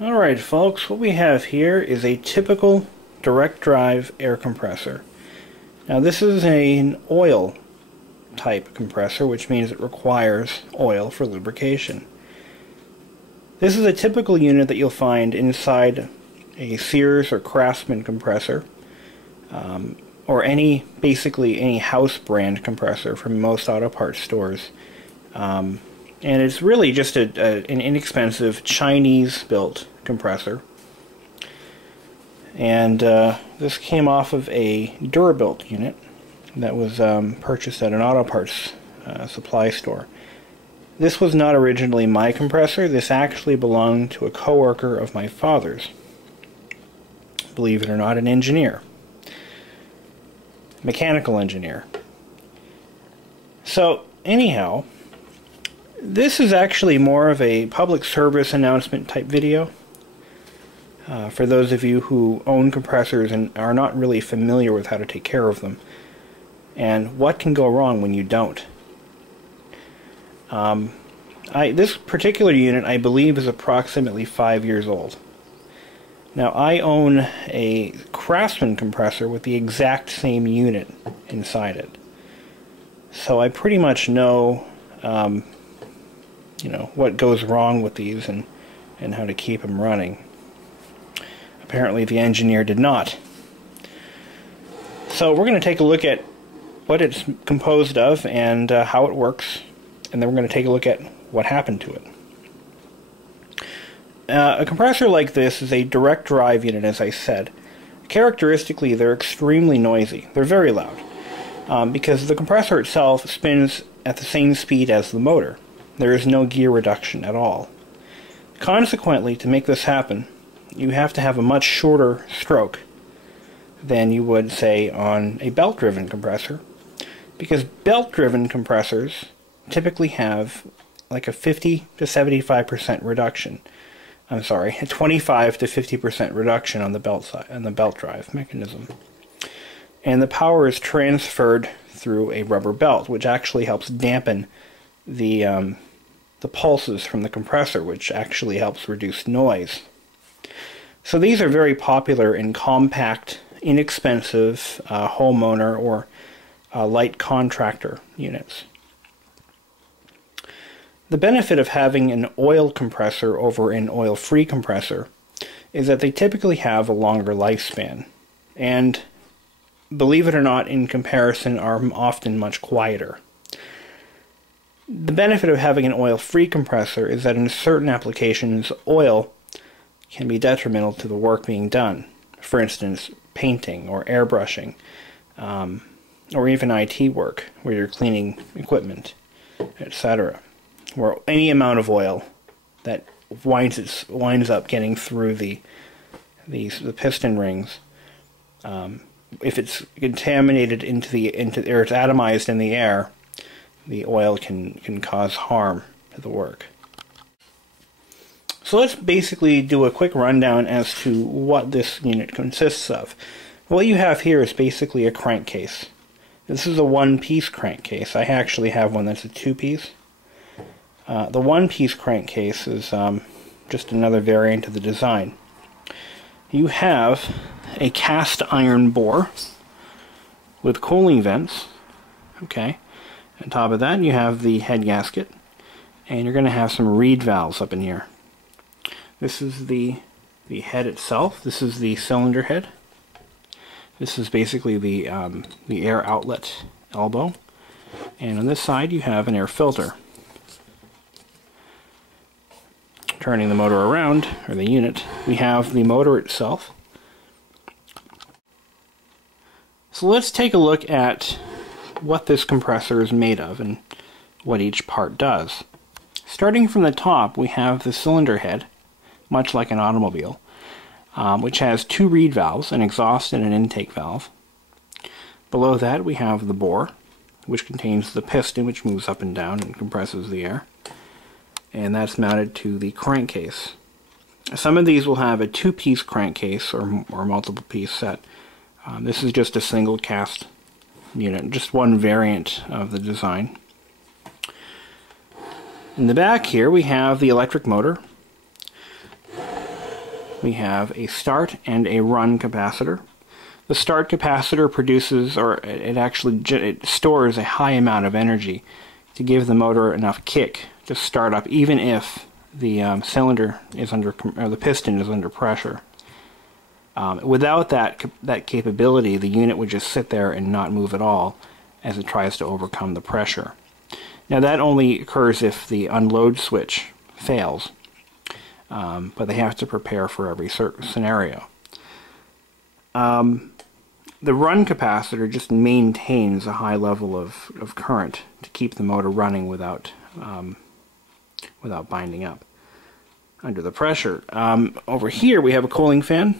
Alright folks, what we have here is a typical direct drive air compressor. Now this is an oil type compressor, which means it requires oil for lubrication. This is a typical unit that you'll find inside a Sears or Craftsman compressor, or basically any house brand compressor from most auto parts stores. And it's really just an inexpensive Chinese-built compressor. And this came off of a Durabuilt unit that was purchased at an auto parts supply store. This was not originally my compressor. This actually belonged to a coworker of my father's. Believe it or not, an engineer. Mechanical engineer. So, anyhow, this is actually more of a public service announcement type video. For those of you who own compressors and are not really familiar with how to take care of them, and what can go wrong when you don't. This particular unit, I believe, is approximately 5 years old. Now, I own a Craftsman compressor with the exact same unit inside it. So I pretty much know what goes wrong with these and how to keep them running. Apparently the engineer did not. So we're going to take a look at what it's composed of and how it works, and then we're going to take a look at what happened to it. A compressor like this is a direct drive unit, as I said. Characteristically, they're extremely noisy. They're very loud because the compressor itself spins at the same speed as the motor. There is no gear reduction at all. Consequently, to make this happen, you have to have a much shorter stroke than you would, say, on a belt-driven compressor, because belt-driven compressors typically have like a 50 to 75% reduction. I'm sorry, a 25 to 50% reduction on the belt side, on the belt drive mechanism. And the power is transferred through a rubber belt, which actually helps dampen the pulses from the compressor, which actually helps reduce noise. So these are very popular in compact, inexpensive homeowner or light contractor units. The benefit of having an oil compressor over an oil-free compressor is that they typically have a longer lifespan, and believe it or not, in comparison, are often much quieter. The benefit of having an oil-free compressor is that in certain applications, oil can be detrimental to the work being done. For instance, painting or airbrushing, or even IT work, where you're cleaning equipment, etc. Where any amount of oil that winds up getting through the piston rings, if it's contaminated or it's atomized in the air, the oil can cause harm to the work. So let's basically do a quick rundown as to what this unit consists of. What you have here is basically a crankcase. This is a one-piece crankcase. I actually have one that's a two-piece. The one-piece crankcase is just another variant of the design. You have a cast iron bore with cooling vents. Okay. On top of that, you have the head gasket, and you're going to have some reed valves up in here. This is the head itself. This is the cylinder head. This is basically the air outlet elbow, and on this side you have an air filter. Turning the motor around, or the unit, we have the motor itself. So let's take a look at what this compressor is made of and what each part does. Starting from the top, we have the cylinder head, much like an automobile, which has two reed valves, an exhaust and an intake valve. Below that we have the bore, which contains the piston which moves up and down and compresses the air. And that's mounted to the crankcase. Some of these will have a two-piece crankcase or multiple-piece set. This is just a single cast unit, just one variant of the design. In the back here we have the electric motor, we have a start and a run capacitor. The start capacitor produces, or it stores a high amount of energy to give the motor enough kick to start up, even if the cylinder is under, or the piston is under pressure. Without that capability, the unit would just sit there and not move at all as it tries to overcome the pressure. Now that only occurs if the unload switch fails, but they have to prepare for every scenario. The run capacitor just maintains a high level of current to keep the motor running without binding up under the pressure. Over here we have a cooling fan.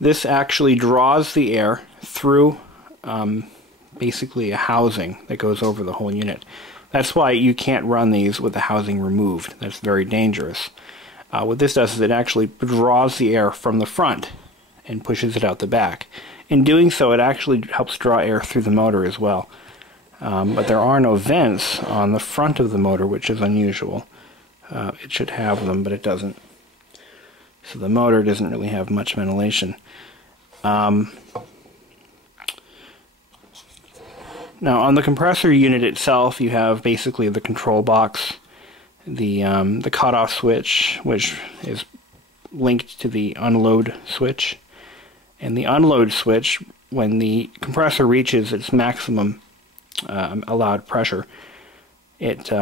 This actually draws the air through basically a housing that goes over the whole unit. That's why you can't run these with the housing removed. That's very dangerous. What this does is it actually draws the air from the front and pushes it out the back. In doing so, it actually helps draw air through the motor as well. But there are no vents on the front of the motor, which is unusual. It should have them, but it doesn't. So the motor doesn't really have much ventilation. Now on the compressor unit itself, you have basically the control box, the cutoff switch, which is linked to the unload switch, and the unload switch, when the compressor reaches its maximum allowed pressure, it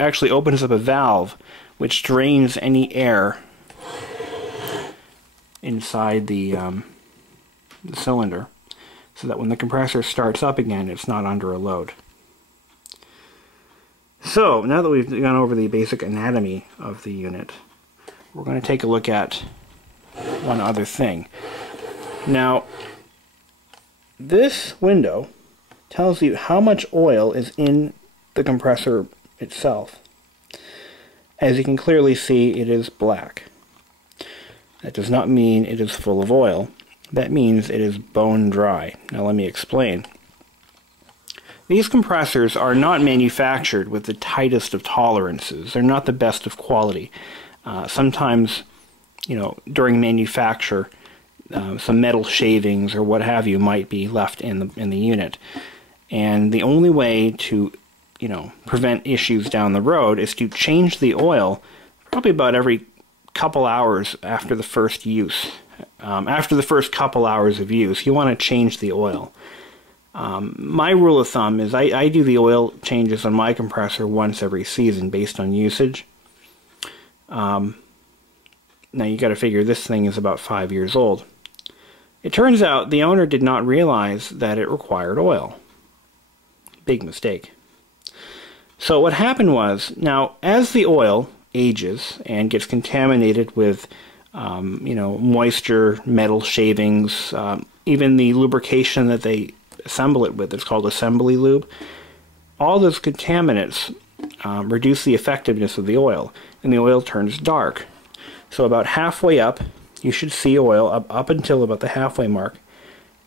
actually opens up a valve which drains any air inside the cylinder, so that when the compressor starts up again, it's not under a load. So, now that we've gone over the basic anatomy of the unit, we're going to take a look at one other thing. Now, this window tells you how much oil is in the compressor itself. As you can clearly see, it is black. That does not mean it is full of oil. That means it is bone dry. Now let me explain. These compressors are not manufactured with the tightest of tolerances. They're not the best of quality. Sometimes, during manufacture, some metal shavings or what have you might be left in the unit. And the only way to, prevent issues down the road is to change the oil probably about every couple hours after the first use. After the first couple hours of use, you want to change the oil. My rule of thumb is I do the oil changes on my compressor once every season based on usage. Now you got to figure this thing is about 5 years old. It turns out the owner did not realize that it required oil. Big mistake. So what happened was, now as the oil ages and gets contaminated with moisture, metal shavings, even the lubrication that they assemble it with, it's called assembly lube, all those contaminants reduce the effectiveness of the oil, and the oil turns dark. So about halfway up, you should see oil up until about the halfway mark,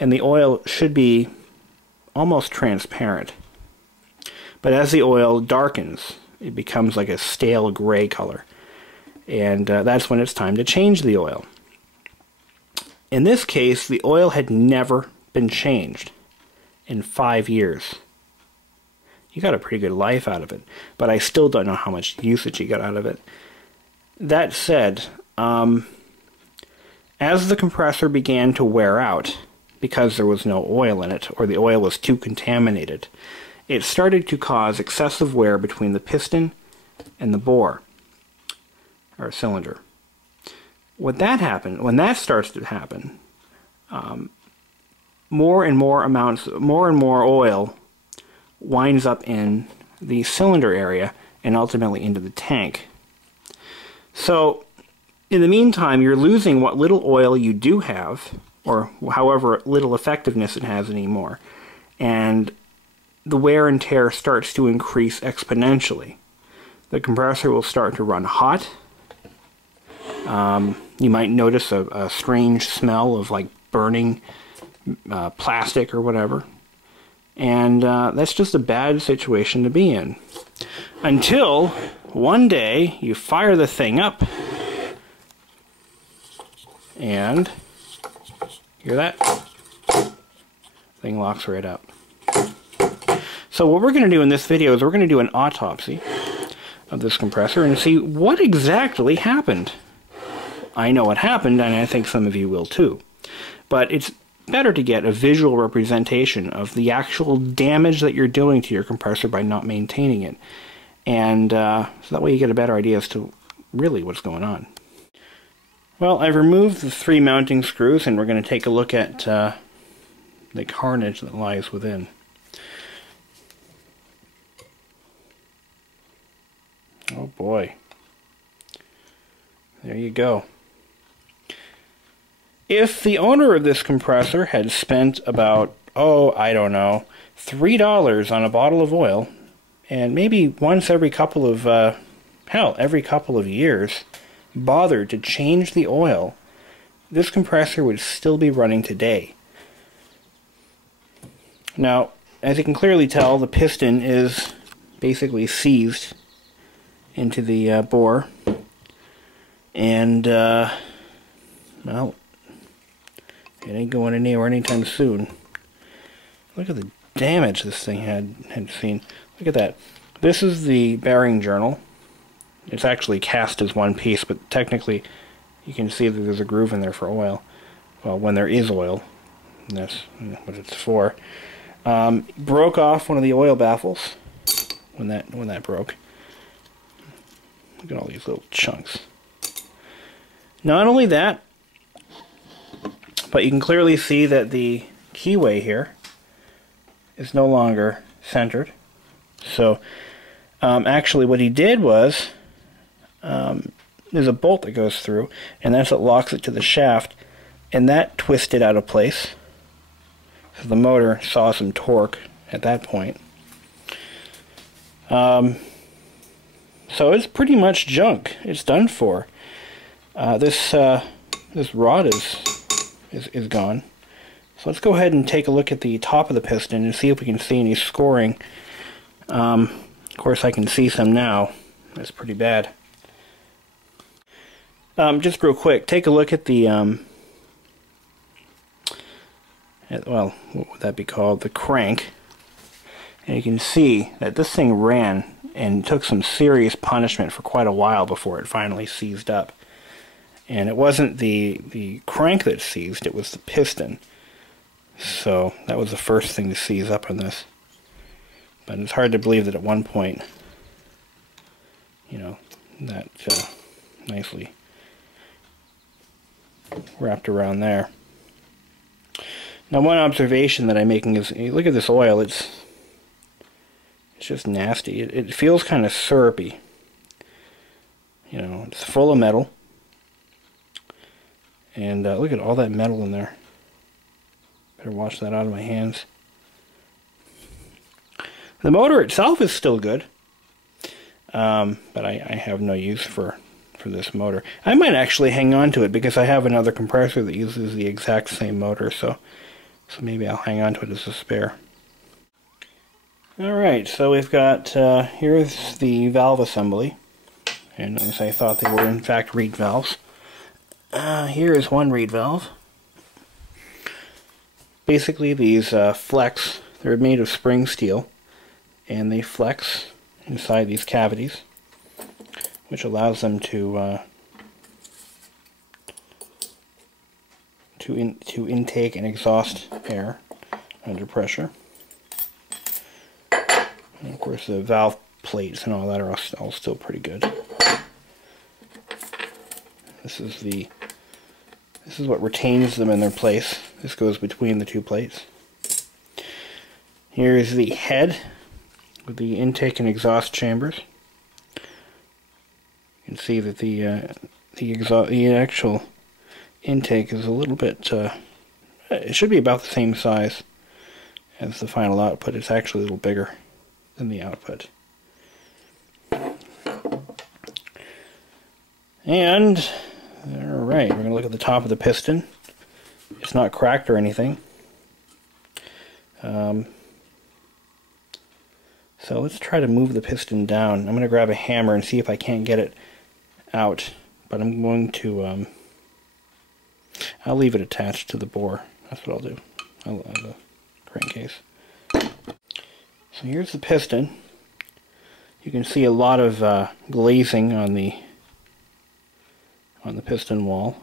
and the oil should be almost transparent. But as the oil darkens, it becomes like a stale gray color, and that's when it's time to change the oil. In this case, the oil had never been changed in 5 years. You got a pretty good life out of it, but I still don't know how much usage you got out of it. That said, as the compressor began to wear out, because there was no oil in it, or the oil was too contaminated, it started to cause excessive wear between the piston and the bore, or cylinder. When that starts to happen, more and more oil winds up in the cylinder area and ultimately into the tank. So, in the meantime, you're losing what little oil you do have, or however little effectiveness it has anymore, and the wear and tear starts to increase exponentially. The compressor will start to run hot. You might notice a strange smell of like burning plastic or whatever. And that's just a bad situation to be in. Until one day you fire the thing up and hear that? Thing locks right up. So what we're going to do in this video is we're going to do an autopsy of this compressor and see what exactly happened. I know what happened, and I think some of you will too. But it's better to get a visual representation of the actual damage that you're doing to your compressor by not maintaining it. And so that way you get a better idea as to really what's going on. Well, I've removed the 3 mounting screws, and we're going to take a look at the carnage that lies within. Oh boy. There you go. If the owner of this compressor had spent about, I don't know, $3 on a bottle of oil, and maybe once every couple of, every couple of years, bothered to change the oil, this compressor would still be running today. Now, as you can clearly tell, the piston is basically seized into the bore, and, well, it ain't going anywhere anytime soon. Look at the damage this thing had seen. Look at that. This is the bearing journal. It's actually cast as one piece, but technically you can see that there's a groove in there for oil. Well, when there is oil, and that's what it's for. Broke off one of the oil baffles when that broke. Look at all these little chunks. Not only that, but you can clearly see that the keyway here is no longer centered. So actually what he did was, there's a bolt that goes through, and that's what locks it to the shaft, and that twisted out of place. So the motor saw some torque at that point. So it's pretty much junk. It's done for. This rod is gone. So let's go ahead and take a look at the top of the piston and see if we can see any scoring. Of course I can see some now. That's pretty bad. Just real quick, take a look at the, well, what would that be called? The crank. And you can see that this thing ran and took some serious punishment for quite a while before it finally seized up. And it wasn't the crank that seized, it was the piston. So that was the first thing to seize up on this. But it's hard to believe that at one point, you know, that nicely wrapped around there. Now one observation that I'm making is, look at this oil, it's just nasty. It feels kind of syrupy. You know, it's full of metal. And look at all that metal in there. Better wash that out of my hands. The motor itself is still good. But I have no use for this motor. I might actually hang on to it because I have another compressor that uses the exact same motor, so maybe I'll hang on to it as a spare. Alright, so we've got, here's the valve assembly, and as I thought they were in fact reed valves. Here is one reed valve. Basically these flex, they're made of spring steel, and they flex inside these cavities, which allows them to intake and exhaust air under pressure. And of course the valve plates and all that are all still pretty good. This is what retains them in their place. This goes between the two plates. Here is the head with the intake and exhaust chambers. You can see that the actual intake is a little bit, it should be about the same size as the final output. It's actually a little bigger than the output. And, alright, we're going to look at the top of the piston. It's not cracked or anything. So let's try to move the piston down. I'm going to grab a hammer and see if I can't get it out. But I'm going to, I'll leave it attached to the bore. That's what I'll do. I'll have a crankcase. So here's the piston. You can see a lot of glazing on the piston wall.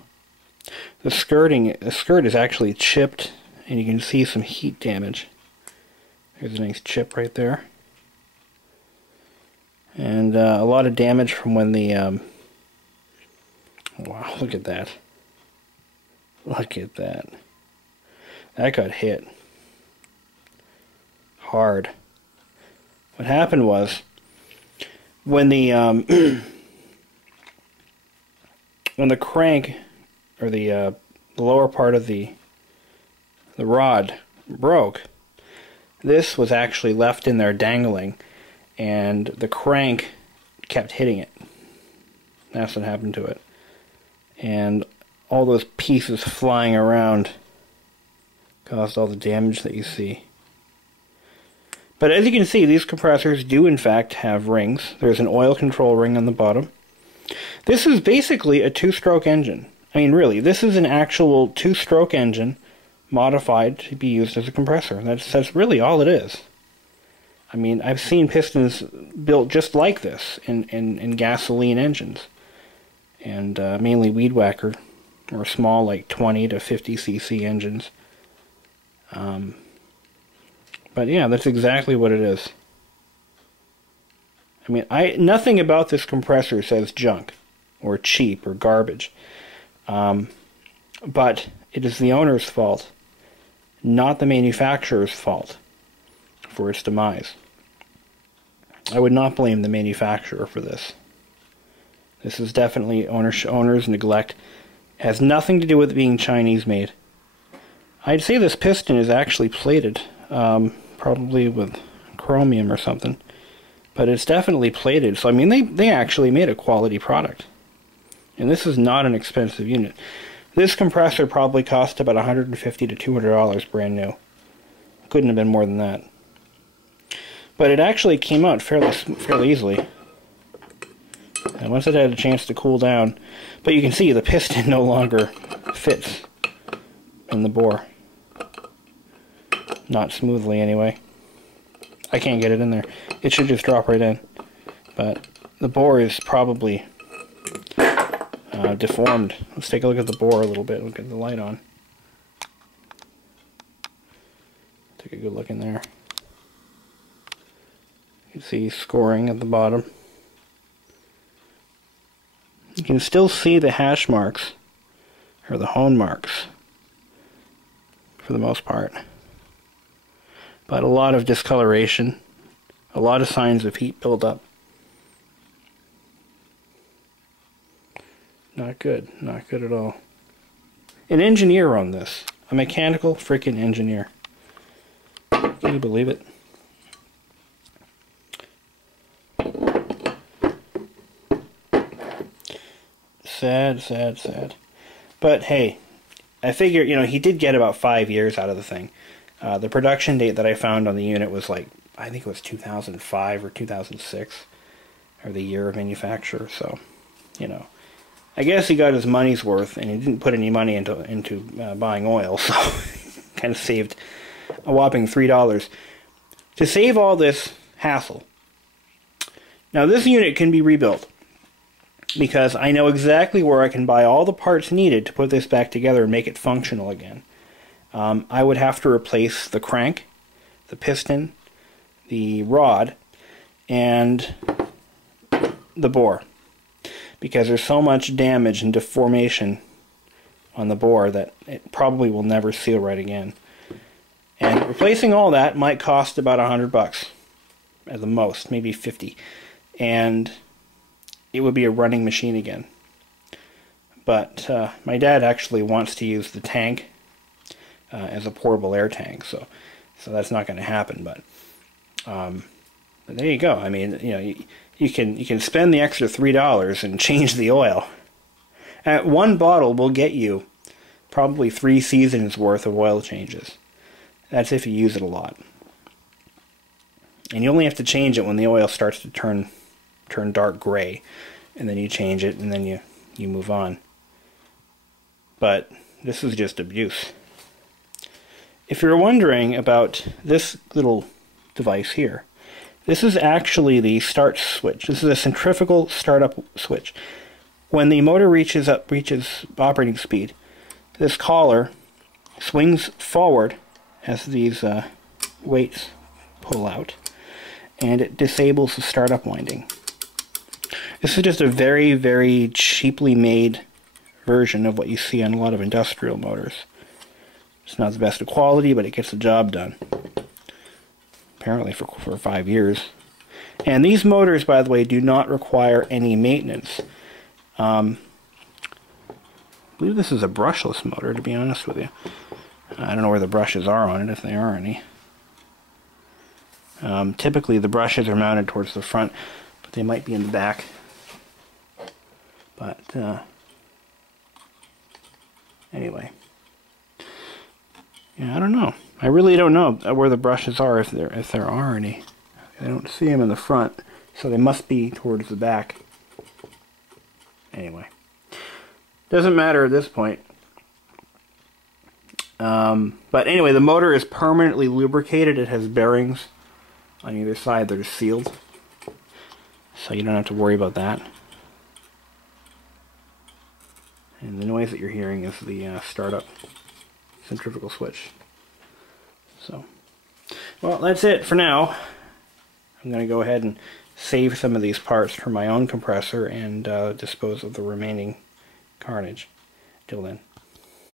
The skirt is actually chipped, and you can see some heat damage. There's a nice chip right there. And a lot of damage from when the... wow, look at that. Look at that. That got hit. Hard. What happened was, when the when the crank, or the lower part of the rod broke, this was actually left in there dangling, and the crank kept hitting it. That's what happened to it. And all those pieces flying around caused all the damage that you see. But as you can see, these compressors do in fact have rings. There's an oil control ring on the bottom. This is basically a two-stroke engine. I mean, really, this is an actual two-stroke engine modified to be used as a compressor. That's really all it is. I mean, I've seen pistons built just like this in gasoline engines. And mainly weed whacker, or small, like 20 to 50 cc engines. But yeah, that's exactly what it is. I mean, nothing about this compressor says junk, or cheap, or garbage. But it is the owner's fault, not the manufacturer's fault, for its demise. I would not blame the manufacturer for this. This is definitely owner's neglect. It has nothing to do with it being Chinese made. I'd say this piston is actually plated, probably with chromium or something. But it's definitely plated, so I mean they actually made a quality product. And this is not an expensive unit. This compressor probably cost about $150 to $200 brand new. Couldn't have been more than that. But it actually came out fairly easily. And once it had a chance to cool down, but you can see the piston no longer fits in the bore. Not smoothly anyway. I can't get it in there. It should just drop right in. But the bore is probably deformed. Let's take a look at the bore a little bit. We'll get the light on. Take a good look in there. You can see scoring at the bottom. You can still see the hash marks, or the hone marks, for the most part. But a lot of discoloration, a lot of signs of heat buildup. Not good, not good at all. An engineer on this, a mechanical freaking engineer. Can you believe it? Sad, sad, sad. But hey, I figure, you know, he did get about 5 years out of the thing. The production date that I found on the unit was like, I think it was 2005 or 2006, or the year of manufacture, so, you know. I guess he got his money's worth, and he didn't put any money into buying oil, so kind of saved a whopping $3. To save all this hassle, now this unit can be rebuilt, because I know exactly where I can buy all the parts needed to put this back together and make it functional again. I would have to replace the crank, the piston, the rod, and the bore, because there's so much damage and deformation on the bore that it probably will never seal right again. And replacing all that might cost about $100 at the most, maybe 50, and it would be a running machine again. But my dad actually wants to use the tank as a portable air tank, so that's not going to happen. But there you go. I mean, you know, you can spend the extra $3 and change the oil. One bottle will get you probably 3 seasons worth of oil changes. That's if you use it a lot. And you only have to change it when the oil starts to turn dark gray, and then you change it, and then you move on. But this is just abuse. If you're wondering about this little device here, this is actually the start switch. This is a centrifugal startup switch. When the motor reaches operating speed, this collar swings forward as these weights pull out, and it disables the startup winding. This is just a very, very cheaply made version of what you see on a lot of industrial motors. It's not the best of quality, but it gets the job done. Apparently for 5 years. And these motors, by the way, do not require any maintenance. I believe this is a brushless motor, to be honest with you. I don't know where the brushes are on it, if there are any. Typically the brushes are mounted towards the front, but they might be in the back. But anyway, yeah, I don't know. I really don't know where the brushes are, if there are any. I don't see them in the front, so they must be towards the back. Anyway, doesn't matter at this point. But anyway, the motor is permanently lubricated. It has bearings on either side that are sealed, so you don't have to worry about that. And the noise that you're hearing is the startup centrifugal switch. So, well, that's it for now. I'm going to go ahead and save some of these parts for my own compressor and dispose of the remaining carnage. Till then.